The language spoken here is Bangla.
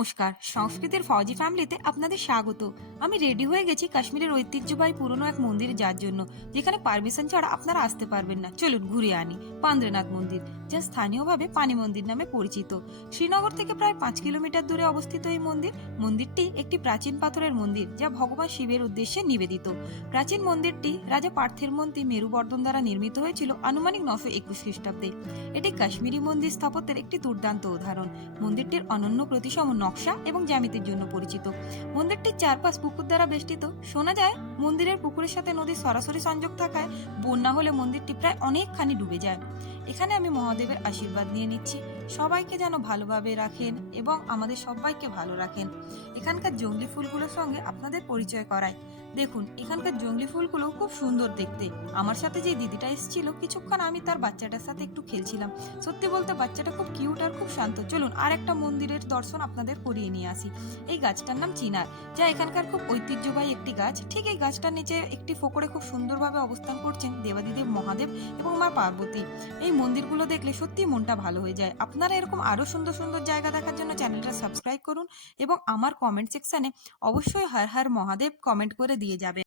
নমস্কার। সংস্কৃতির ফৌজি ফ্যামিলিতে আপনাদের স্বাগত। আমি রেডি হয়ে গেছি কাশ্মীরের ঐতিহ্যবাহী পুরনো এক মন্দিরে যাওয়ার জন্য, যেখানে পারমিশন ছাড়া আপনারা আসতে পারবেন না। চলুন ঘুরে আনি। পান্দ্রনাথ মন্দির, যা স্থানীয়ভাবে পানি মন্দির নামে পরিচিত। শ্রীনগর থেকে প্রায় পাঁচ কিলোমিটার দূরে অবস্থিত এই মন্দির। মন্দিরটি একটি প্রাচীন পাথরের মন্দির, যা ভগবান শিবের উদ্দেশ্যে নিবেদিত। প্রাচীন মন্দিরটি রাজা পার্থের মন্ত্রী মেরুবর্ধন দ্বারা নির্মিত হয়েছিল আনুমানিক নশো একুশ খ্রিস্টাব্দে। এটি কাশ্মীরি মন্দির স্থাপত্যের একটি দুর্দান্ত উদাহরণ। মন্দিরটির অনন্য প্রতিসম নকশা এবং জ্যামিতির জন্য পরিচিত। মন্দিরটির চারপাশ পুকুর দ্বারা বেষ্টিত। শোনা যায় মন্দিরের পুকুরের সাথে নদীর সরাসরি সংযোগ থাকায় বন্যা হলে মন্দিরটি প্রায় অনেকখানি ডুবে যায়। এখানে আমি মহাদেবের আশীর্বাদ নিয়ে নিচ্ছি। সবাইকে যেন ভালোভাবে রাখেন এবং আমাদের সবাইকে ভালো রাখেন। এখানকার জঙ্গলি ফুলগুলোর সঙ্গে আপনাদের পরিচয় করায় দেখুন, এখানকার জঙ্গলি ফুলগুলো খুব সুন্দর দেখতে। আমার সাথে যে দিদিটা এসেছিল, কিছুক্ষণ আমি তার বাচ্চাটার সাথে একটু খেলছিলাম। সত্যি বলতে বাচ্চাটা খুব কিউট আর খুব শান্ত। চলুন আর একটা মন্দিরের দর্শন আপনাদের করিয়ে নিয়ে আসি। এই গাছটার নাম চিনার, যা এখানকার খুব ঐতিহ্যবাহী একটি গাছ। ঠিক এই গাছটার নিচে একটি ফোকরে খুব সুন্দরভাবে অবস্থান করছেন দেবাদিদেব মহাদেব এবং মা পার্বতী। এই মন্দিরগুলো দেখলে সত্যি মনটা ভালো হয়ে যায়। আপনারা এরকম আরও সুন্দর সুন্দর জায়গা দেখার জন্য চ্যানেলটা সাবস্ক্রাইব করুন এবং আমার কমেন্ট সেকশানে অবশ্যই হর হর মহাদেব কমেন্ট করে দিয়ে যাবেন।